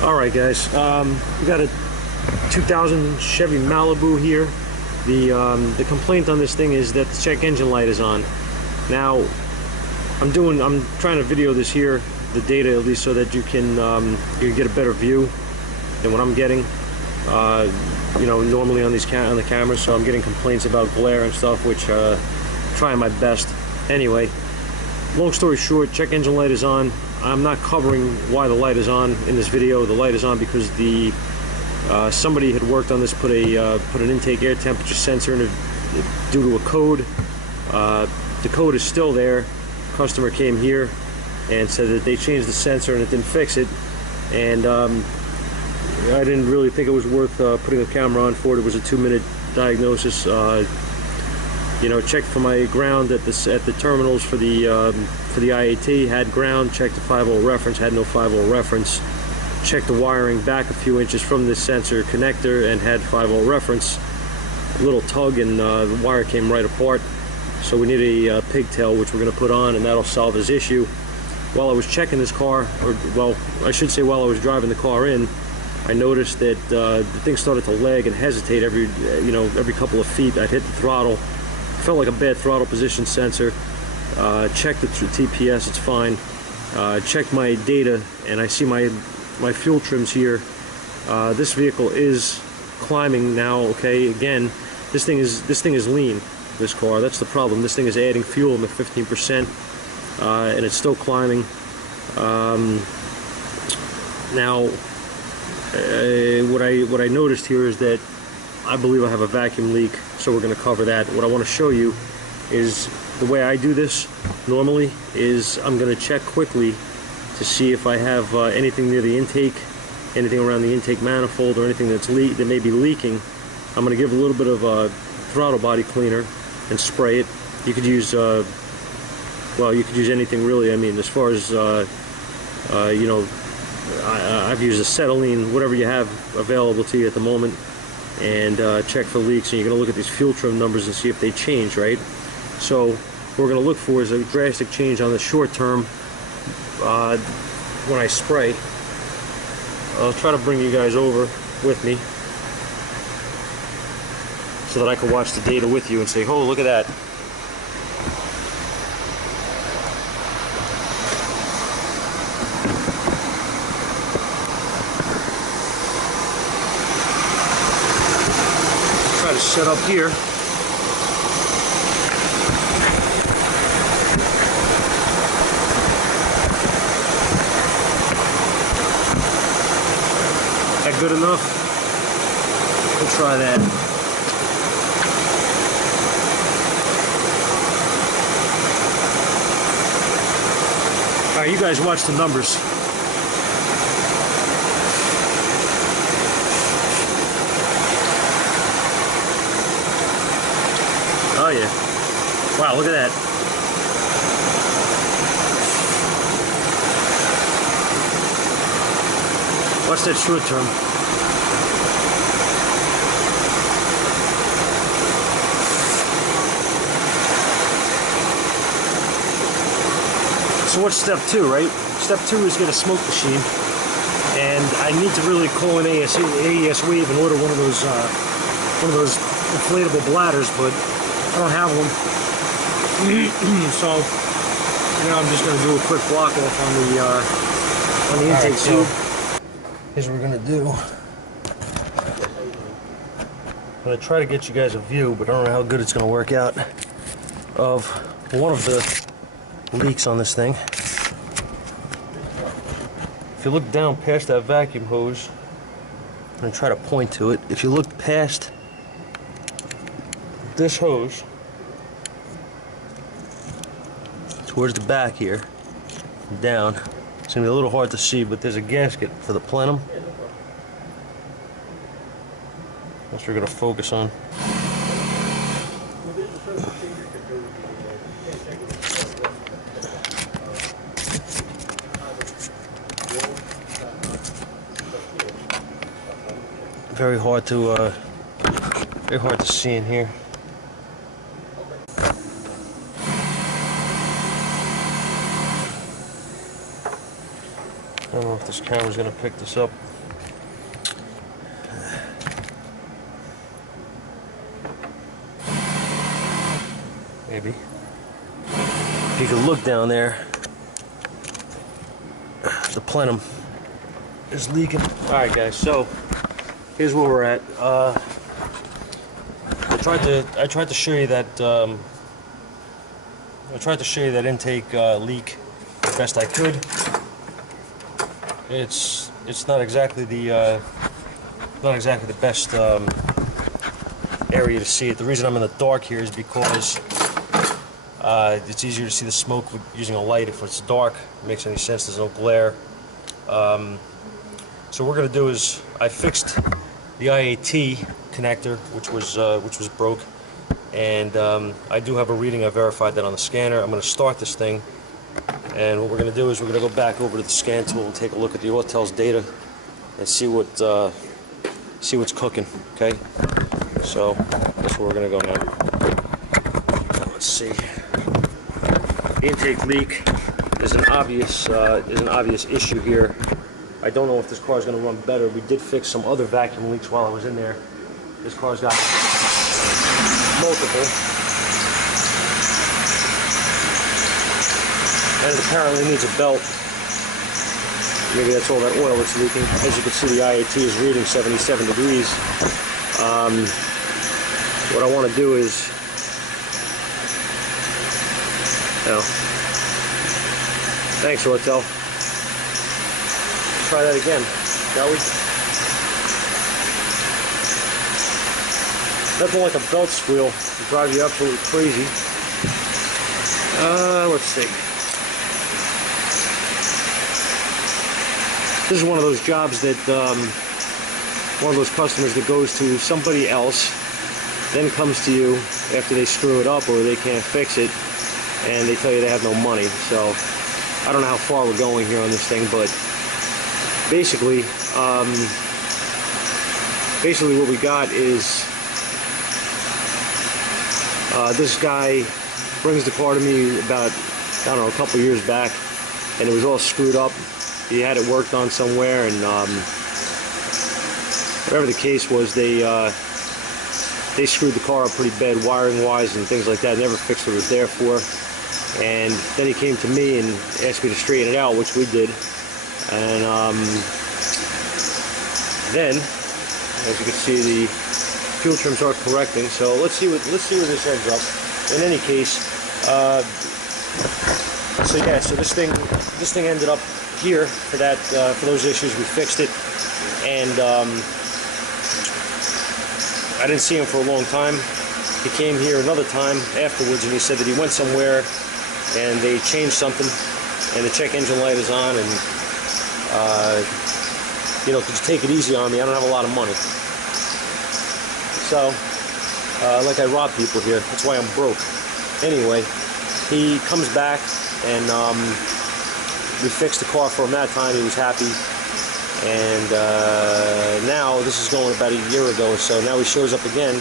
Alright guys, we got a 2000 Chevy Malibu here. The complaint on this thing is that the check engine light is on. Now, I'm trying to video this here, the data at least, so that you can get a better view than what I'm getting. You know, normally on the camera, so I'm getting complaints about glare and stuff, which trying my best. Anyway, long story short, check engine light is on. I'm not covering why the light is on in this video. The light is on because somebody had worked on this, put an intake air temperature sensor in it due to a code. The code is still there. Customer came here and said that they changed the sensor and it didn't fix it, and I didn't really think it was worth putting a camera on for it. It was a 2-minute diagnosis. You know, checked for my ground at the terminals for the IAT, had ground, checked the 5-volt reference, had no 5-volt reference. Checked the wiring back a few inches from the sensor connector and had 5-volt reference. A little tug and the wire came right apart. So we need a pigtail, which we're going to put on, and that'll solve this issue. While I was checking this car, or well, I should say while I was driving the car in, I noticed that the thing started to lag and hesitate every couple of feet. I'd hit the throttle. Felt like a bad throttle position sensor. Checked the TPS, it's fine. Checked my data, and I see my fuel trims here. This vehicle is climbing now. Okay, again, this thing is lean. This car, that's the problem. This thing is adding fuel in the 15%, and it's still climbing. Now, what I noticed here is that I believe I have a vacuum leak, so we're going to cover that. What I want to show you is the way I do this normally is I'm going to check quickly to see if I have anything near the intake, anything around the intake manifold, or anything that may be leaking. I'm going to give a little bit of throttle body cleaner and spray it. You could use, well, you could use anything really. I mean, as far as you know, I've used acetylene, whatever you have available to you at the moment, and check for leaks. And you're going to look at these fuel trim numbers and see if they change, right? So what we're going to look for is a drastic change on the short term when I spray. I'll try to bring you guys over with me so that I can watch the data with you and say, oh, look at that. Try to set up here. That good enough? We'll try that. Alright, you guys watch the numbers. Oh yeah. Wow, look at that. What's that short term? So what's step 2, right? Step 2 is get a smoke machine, and I need to really call an AES wave and order one of those inflatable bladders, but I don't have one. So, you know, I'm just going to do a quick block off on the intake tube. Here's what we're going to do. I'm going to try to get you guys a view, but I don't know how good it's going to work out, of one of the leaks on this thing. If you look down past that vacuum hose, I'm going to try to point to it. If you look past this hose towards the back here, down, it's going to be a little hard to see, but there's a gasket for the plenum. That's what we're going to focus on. Very hard to see in here. I don't know if this camera's gonna pick this up. Maybe. If you can look down there, the plenum is leaking. Alright guys, so here's where we're at. I tried to show you that intake leak the best I could. It's not exactly the best area to see it. The reason I'm in the dark here is because it's easier to see the smoke with using a light. If it's dark, it makes any sense. There's no glare. So what we're gonna do is I fixed the IAT connector, which was broke, and I do have a reading. I verified that on the scanner. I'm gonna start this thing, and what we're gonna do is we're gonna go back over to the scan tool and take a look at the Autel's data and see what's cooking. Okay, so that's where we're gonna go now. Let's see. The intake leak is an obvious issue here. I don't know if this car is going to run better. We did fix some other vacuum leaks while I was in there. This car's got multiple, and it apparently needs a belt. Maybe that's all that oil that's leaking. As you can see, the IAT is reading 77 degrees. What I want to do is, thanks, Autel. Try that again, shall we? Nothing like a belt squeal to drive you absolutely crazy. Let's see. This is one of those jobs that, one of those customers that goes to somebody else, then comes to you after they screw it up or they can't fix it, and they tell you they have no money. So I don't know how far we're going here on this thing, but basically what we got is this guy brings the car to me about, I don't know, a couple years back, and it was all screwed up. He had it worked on somewhere, and whatever the case was, they screwed the car up pretty bad wiring wise and things like that. Never fixed what it was there for. And then he came to me and asked me to straighten it out, which we did. And then, as you can see, the fuel trims are correcting. So let's see where this ends up. In any case, so yeah, so this thing ended up here for those issues. We fixed it, and I didn't see him for a long time. He came here another time afterwards, and he said that he went somewhere and they changed something, and the check engine light is on, and you know, could you take it easy on me? I don't have a lot of money. So, like I rob people here. That's why I'm broke. Anyway, he comes back, and we fixed the car for him that time. He was happy. And now, this is going about a year ago or so. Now he shows up again,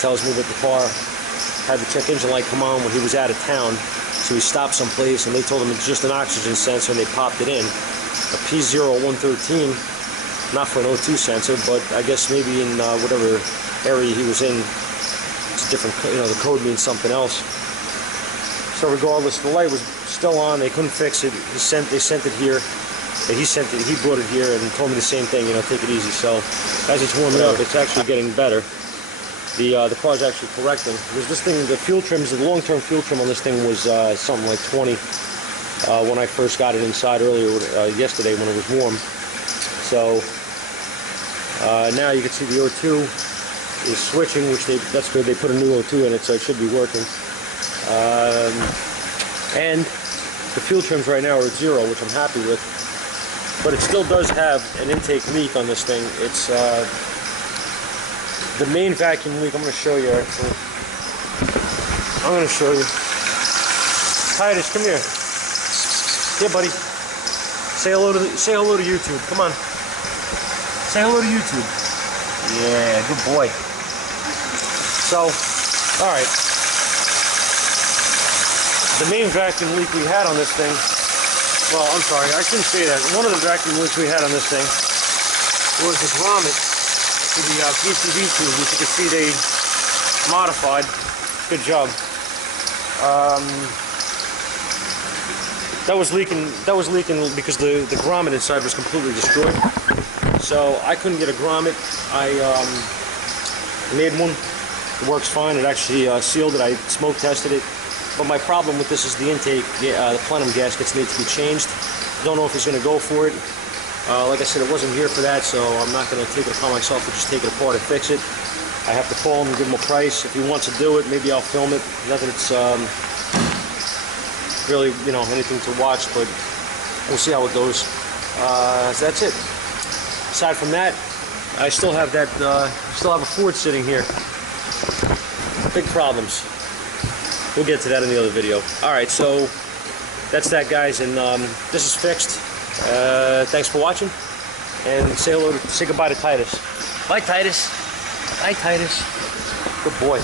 tells me that the car had the check engine light come on when he was out of town. So he stopped someplace, and they told him it's just an oxygen sensor, and they popped it in. A P0113, not for an O2 sensor, but I guess maybe in whatever area he was in, it's a different, you know, the code means something else. So regardless, the light was still on. They couldn't fix it. They sent it here. He brought it here and told me the same thing, you know, take it easy. So as it's warming up, it's actually getting better. The car's actually correcting. Because this thing, the fuel trims, the long-term fuel trim on this thing was something like 20 when I first got it inside earlier yesterday when it was warm. So now you can see the O2 is switching, which that's good. They put a new O2 in it, so it should be working. And the fuel trims right now are at 0, which I'm happy with. But it still does have an intake leak on this thing. It's the main vacuum leak. I'm going to show you actually. I'm going to show you. Titus, come here. Here, buddy. Say hello to YouTube. Come on. Say hello to YouTube. Yeah, good boy. So, all right. The main vacuum leak we had on this thing Well, I'm sorry, I shouldn't say that. One of the vacuum leaks we had on this thing was the grommet to the PCV tube, which you can see they modified. Good job. That was leaking because the grommet inside was completely destroyed. So I couldn't get a grommet. I made one. It works fine. It actually sealed it. I smoke tested it. But my problem with this is the intake, the plenum gaskets need to be changed. Don't know if he's going to go for it. Like I said, it wasn't here for that, so I'm not going to take it upon myself to just take it apart and fix it. I have to call him and give him a price. If he wants to do it, maybe I'll film it. Not that it's really, you know, anything to watch, but we'll see how it goes. So that's it. Aside from that, I still have that. Still have a Ford sitting here. Big problems. We'll get to that in the other video. All right, so that's that, guys, and this is fixed. Thanks for watching, and say goodbye to Titus. Bye, Titus. Bye, Titus. Good boy.